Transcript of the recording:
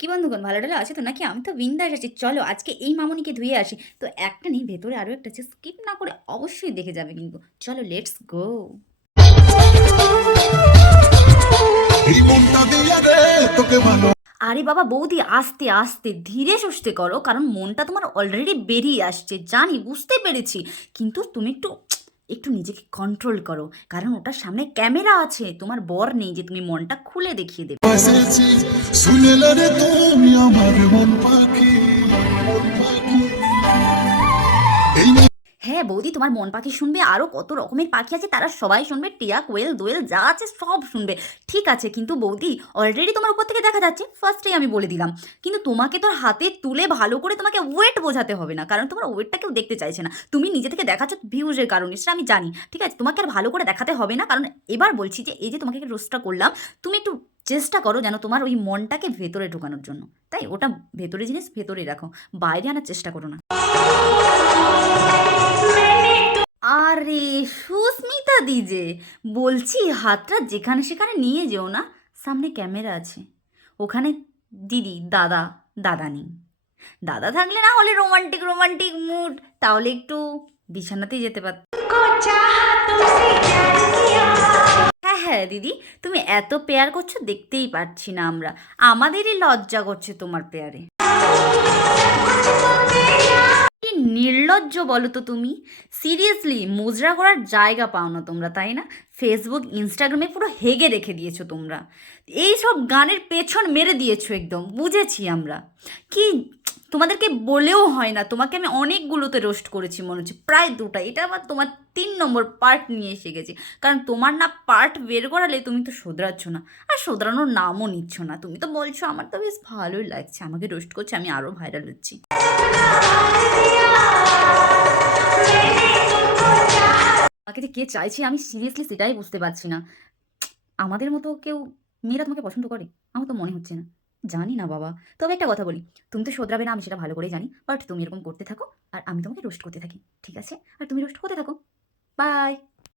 কি বন্ধুগণ, ভালো টালো আছে তো নাকি? আমি তো বিন্দাস আছি। চলো আজকে এই মামুনিকে ধুয়ে আসি। তো একটা নেই, ভেতরে আরও একটা আছে, স্কিপ না করে অবশ্যই দেখে যাবে কিন্তু। চলো লেটস গো। আরে বাবা বৌদি, আস্তে আস্তে ধীরে সুস্থে করো, কারণ মনটা তোমার অলরেডি বেরিয়ে আসছে, জানি, বুঝতে পেরেছি। কিন্তু তুমি একটু একটু নিজেকে কন্ট্রোল করো, কারণ ওটার সামনে ক্যামেরা আছে, তোমার বর নেই যে তুমি মনটা খুলে দেখিয়ে দেবে। হ্যাঁ বৌদি, তোমার মন পাখি শুনবে, আরও কত রকমের পাখি আছে তারা সবাই শুনবে, টিয়া, কোয়েল, দোয়েল যা আছে সব শুনবে। ঠিক আছে, কিন্তু বৌদি অলরেডি তোমার উপর থেকে দেখা যাচ্ছে, ফার্স্টেই আমি বলে দিলাম। কিন্তু তোমাকে তো হাতে তুলে ভালো করে তোমাকে ওয়েট বোঝাতে হবে না, কারণ তোমার ওয়েটটা কেউ দেখতে চাইছে না। তুমি নিজে থেকে দেখাচ্ছ ভিউজের কারণে, সেটা আমি জানি। ঠিক আছে, তোমাকে আর ভালো করে দেখাতে হবে না, কারণ এবার বলছি যে এই যে তোমাকে রোস্টটা করলাম, তুমি একটু চেষ্টা করো যেন তোমার ওই মনটাকে ভেতরে ঢোকানোর জন্য। তাই ওটা ভেতরে জিনিস ভেতরেই রাখো, বাইরে আনার চেষ্টা করো না। আরে সুস্মিতা দিজে, বলছি হাতটা যেখানে সেখানে নিয়ে যেও না, সামনে ক্যামেরা আছে। ওখানে দিদি, দাদা, দাদা নেই। দাদা থাকলে না হলে রোমান্টিক রোমান্টিক মুড, তাহলে একটু বিছানাতেই যেতে পারত। হ্যাঁ হ্যাঁ দিদি, তুমি এত পেয়ার করছো দেখতেই পাচ্ছি না আমরা, আমাদেরই লজ্জা করছে তোমার পেয়ারে। কি নির্লজ্জ বলো তো তুমি! সিরিয়াসলি মুজরা করার জায়গা পাও না তোমরা, তাই না? ফেসবুক ইনস্টাগ্রামে পুরো হেগে রেখে দিয়েছো তোমরা, এই সব গানের পেছন মেরে দিয়েছো একদম, বুঝেছি আমরা। কি তোমাদেরকে বলেও হয় না, তোমাকে আমি অনেকগুলোতে রোস্ট করেছি মনে হচ্ছে, প্রায় দুটা, এটা আবার তোমার 3 নম্বর পার্ট নিয়ে এসে গেছি। কারণ তোমার না পার্ট বের করালে তুমি তো শোধরাচ্ছ না, আর শোধরানোর নামও নিচ্ছ না। তুমি তো বলছো আমার তো বেশ ভালোই লাগছে, আমাকে রোস্ট করছে, আমি আরও ভাইরাল হচ্ছি। আমাকে যে কে চাইছে আমি সিরিয়াসলি সেটাই বুঝতে পারছি না। আমাদের মতো কেউ মেয়েরা তোমাকে পছন্দ করে? আমার তো মনে হচ্ছে না। জানি না বাবা। তবে একটা কথা বলি, তুমি তো শোধরাবে না আমি সেটা ভালো করেই জানি। বাট তুমি এরকম করতে থাকো আর আমি তোমাকে রোস্ট করতে থাকি। ঠিক আছে? আর তুমি রোস্ট হতে থাকো। বাই।